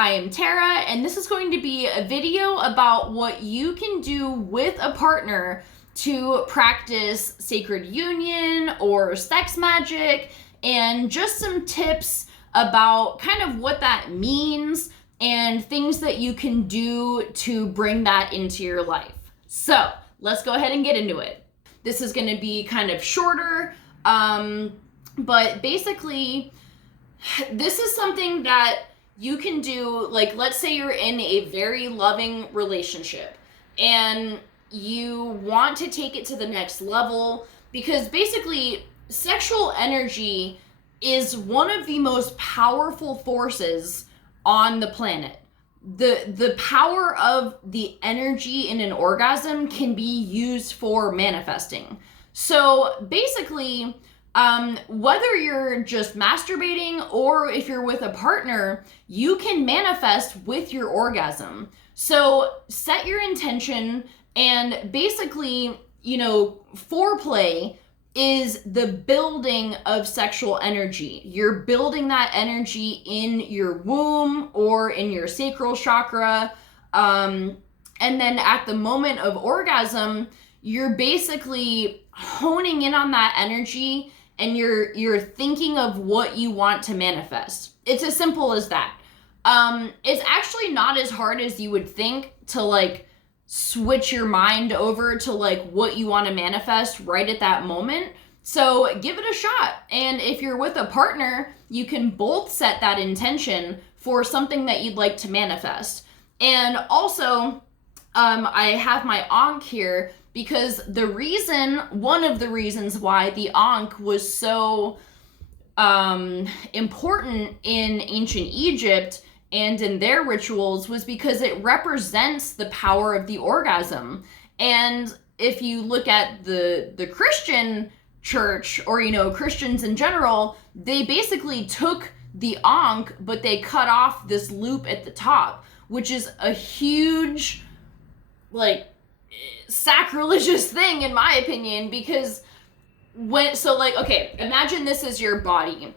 I am Tara, and this is going to be a video about what you can do with a partner to practice sacred union or sex magic, and just some tips about kind of what that means and things that you can do to bring that into your life. So let's go ahead and get into it. This is going to be kind of shorter, but basically this is something that you can do. Like, let's say you're in a very loving relationship and you want to take it to the next level, because basically sexual energy is one of the most powerful forces on the planet. The power of the energy in an orgasm can be used for manifesting. So basically, whether you're just masturbating or if you're with a partner, you can manifest with your orgasm. So set your intention, and basically, foreplay is the building of sexual energy. You're building that energy in your womb or in your sacral chakra. And then at the moment of orgasm, you're basically honing in on that energy, and you're thinking of what you want to manifest. It's as simple as that. It's actually not as hard as you would think to switch your mind over to what you want to manifest right at that moment. So give it a shot. And if you're with a partner, you can both set that intention for something that you'd like to manifest. And also, I have my Ankh here because one of the reasons why the Ankh was so important in ancient Egypt and in their rituals was because it represents the power of the orgasm. And if you look at the Christian church, or Christians in general, they basically took the Ankh, but they cut off this loop at the top, which is a huge sacrilegious thing in my opinion, because imagine this is your body.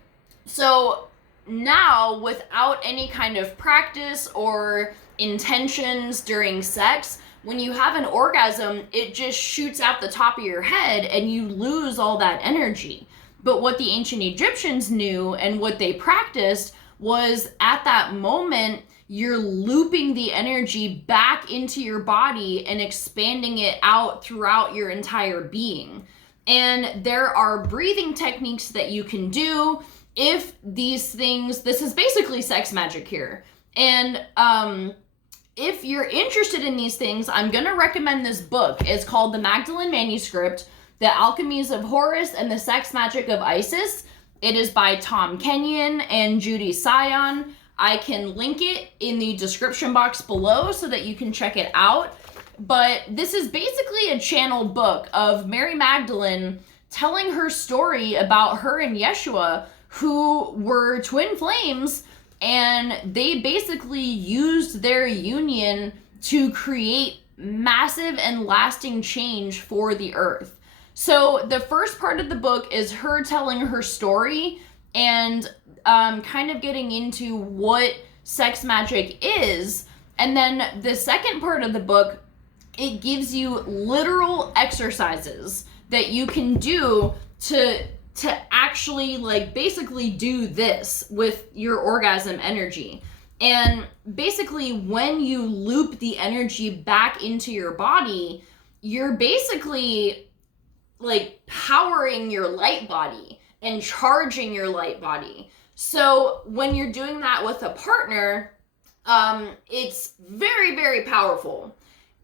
So now, without any kind of practice or intentions during sex, when you have an orgasm, it just shoots out the top of your head and you lose all that energy. But what the ancient Egyptians knew and what they practiced was, at that moment, you're looping the energy back into your body and expanding it out throughout your entire being. And there are breathing techniques that you can do. If this is basically sex magic here. And if you're interested in these things, I'm going to recommend this book. It's called the Magdalen Manuscript, The Alchemies of Horus and the Sex Magic of Isis. It is by Tom Kenyon and Judy Sion. I can link it in the description box below so that you can check it out. But this is basically a channeled book of Mary Magdalene telling her story about her and Yeshua, who were twin flames, and they basically used their union to create massive and lasting change for the earth. So the first part of the book is her telling her story and kind of getting into what sex magic is. And then the second part of the book, it gives you literal exercises that you can do to actually basically do this with your orgasm energy. And basically, when you loop the energy back into your body, you're basically powering your light body and charging your light body. So when you're doing that with a partner, it's very, very powerful.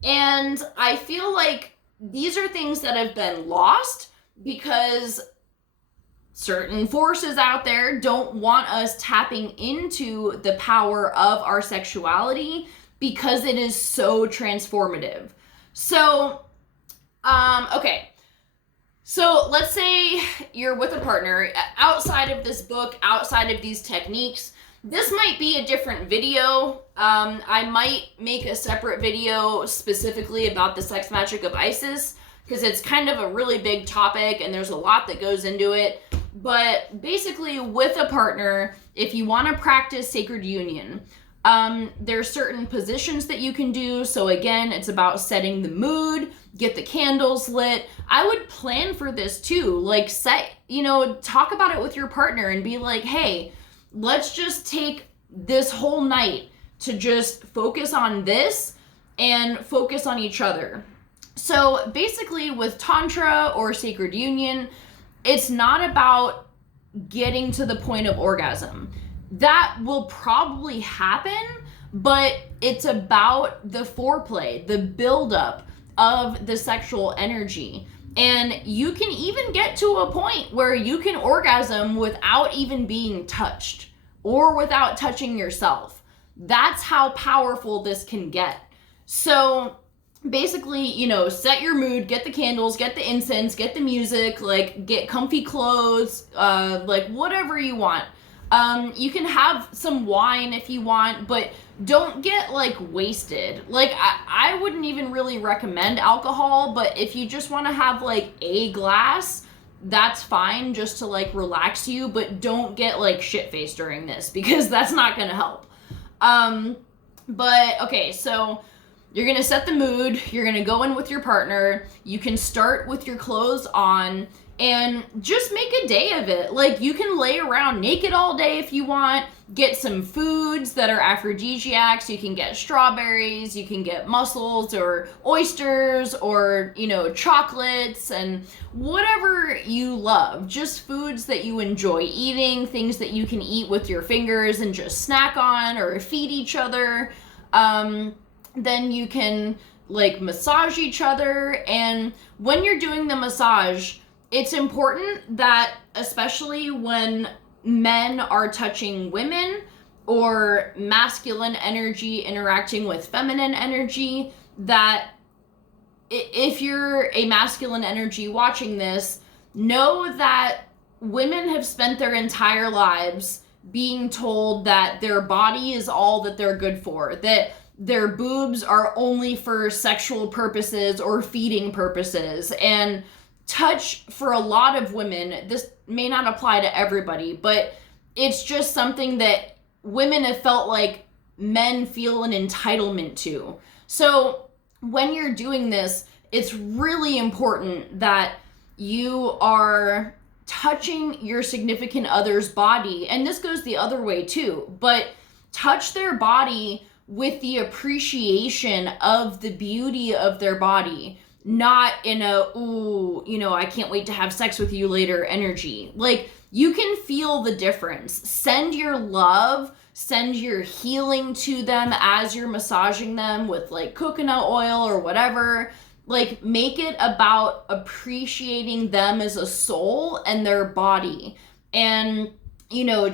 And I feel like these are things that have been lost because certain forces out there don't want us tapping into the power of our sexuality because it is so transformative. So, okay. So let's say you're with a partner outside of this book, outside of these techniques. This might be a different video. I might make a separate video specifically about the sex magic of Isis, because it's kind of a really big topic and there's a lot that goes into it. But basically, with a partner, if you want to practice sacred union, There's certain positions that you can do. So again, it's about setting the mood, get the candles lit. I would plan for this too. Like talk about it with your partner and be like, hey, let's just take this whole night to just focus on this and focus on each other. So basically with Tantra or Sacred Union, it's not about getting to the point of orgasm. That will probably happen, but it's about the foreplay, the buildup of the sexual energy. And you can even get to a point where you can orgasm without even being touched or without touching yourself. That's how powerful this can get. So basically, set your mood, get the candles, get the incense, get the music, like get comfy clothes, like whatever you want. You can have some wine if you want, but don't get like wasted. Like I wouldn't even really recommend alcohol, but if you just want to have like a glass, that's fine, just to like relax you, but don't get like shit-faced during this because that's not gonna help. But okay, so you're gonna set the mood, you're gonna go in with your partner, you can start with your clothes on, and just make a day of it. Like you can lay around naked all day if you want, get some foods that are aphrodisiacs. You can get strawberries, you can get mussels or oysters or, chocolates and whatever you love. Just foods that you enjoy eating, things that you can eat with your fingers and just snack on or feed each other. Then you can like massage each other. And when you're doing the massage, it's important that, especially when men are touching women or masculine energy interacting with feminine energy, that if you're a masculine energy watching this, know that women have spent their entire lives being told that their body is all that they're good for, that their boobs are only for sexual purposes or feeding purposes. And touch, for a lot of women, this may not apply to everybody, but it's just something that women have felt like men feel an entitlement to. So when you're doing this, it's really important that you are touching your significant other's body. And this goes the other way too, but touch their body with the appreciation of the beauty of their body. Not in a, ooh, I can't wait to have sex with you later energy. Like, you can feel the difference. Send your love, send your healing to them as you're massaging them with like coconut oil or whatever. Like, make it about appreciating them as a soul and their body. And,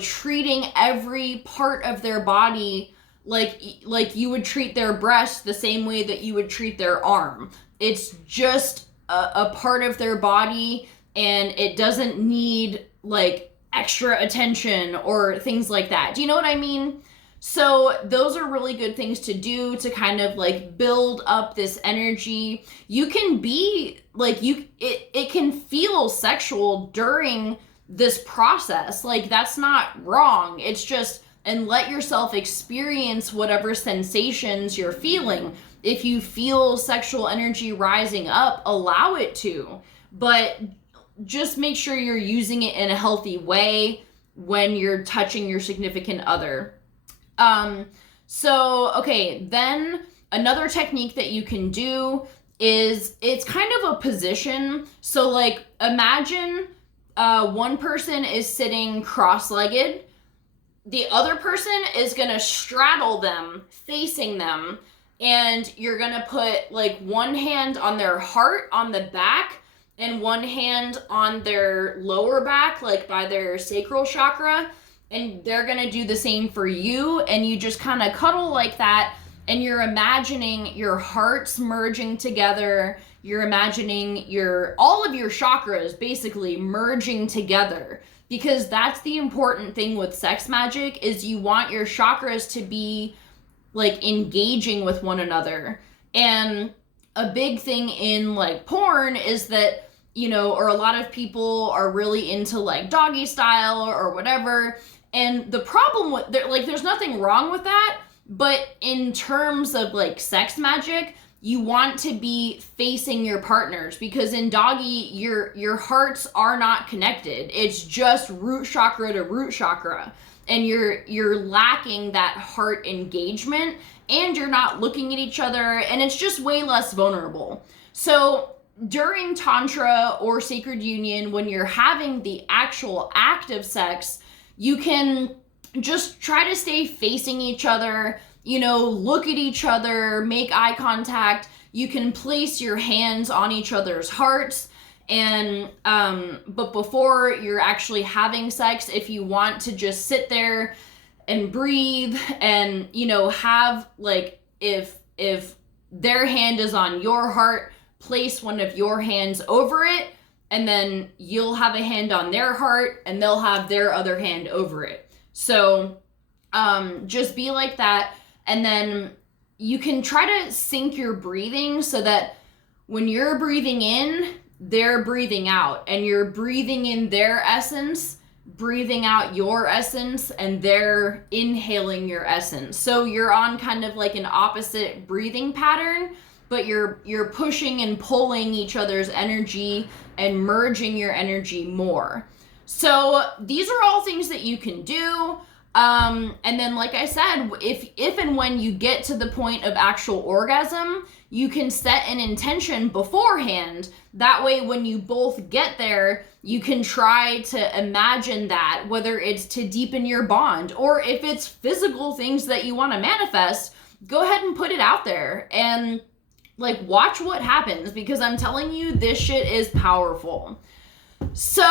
treating every part of their body like you would treat their breast the same way that you would treat their arm. It's just a part of their body, and it doesn't need like extra attention or things like that. Do you know what I mean? So those are really good things to do to kind of like build up this energy. You can be like, it can feel sexual during this process. Like, that's not wrong. It's just, and let yourself experience whatever sensations you're feeling. If you feel sexual energy rising up, allow it to, but just make sure you're using it in a healthy way when you're touching your significant other. Okay, then another technique that you can do is, it's kind of a position. So like, imagine one person is sitting cross-legged, the other person is gonna straddle them, facing them, and you're gonna put like one hand on their heart on the back and one hand on their lower back, like by their sacral chakra, and they're gonna do the same for you, and you just kind of cuddle like that, and you're imagining your hearts merging together, you're imagining all of your chakras basically merging together. Because that's the important thing with sex magic, is you want your chakras to be like engaging with one another. And a big thing in like porn is that, or a lot of people are really into like doggy style or whatever. And the problem with, there's nothing wrong with that, But in terms of like sex magic, you want to be facing your partners, because in doggy, your hearts are not connected. It's just root chakra to root chakra. And you're lacking that heart engagement, and you're not looking at each other, and it's just way less vulnerable. So during Tantra or Sacred Union, when you're having the actual act of sex, you can just try to stay facing each other, you know, look at each other, make eye contact. You can place your hands on each other's hearts. And, but before you're actually having sex, if you want to just sit there and breathe and, you know, have like, if their hand is on your heart, place one of your hands over it, and then you'll have a hand on their heart and they'll have their other hand over it. So, just be like that. And then you can try to sync your breathing so that when you're breathing in, they're breathing out, and you're breathing in their essence, breathing out your essence, and they're inhaling your essence. So you're on kind of like an opposite breathing pattern, but you're pushing and pulling each other's energy and merging your energy more. So these are all things that you can do. And then, like I said, if and when you get to the point of actual orgasm, you can set an intention beforehand. That way, when you both get there, you can try to imagine that, whether it's to deepen your bond, or if it's physical things that you want to manifest, go ahead and put it out there and like watch what happens, because I'm telling you, this shit is powerful. So,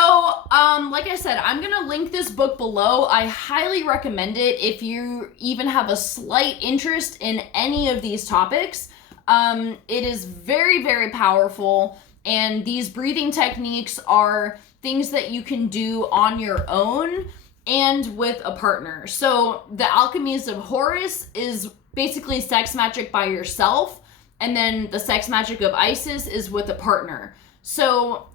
like I said, I'm going to link this book below. I highly recommend it if you even have a slight interest in any of these topics. It is very, very powerful, and these breathing techniques are things that you can do on your own and with a partner. So, the Alchemies of Horus is basically sex magic by yourself, and then the sex magic of Isis is with a partner. So,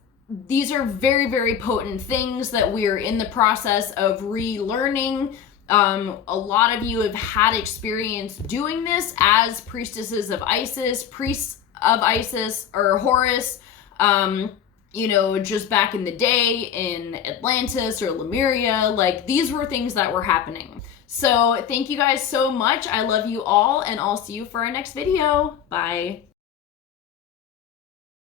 these are very, very potent things that we're in the process of relearning. A lot of you have had experience doing this as priestesses of Isis, priests of Isis or Horus, you know, just back in the day in Atlantis or Lemuria. Like, these were things that were happening. So thank you guys so much. I love you all, and I'll see you for our next video. Bye.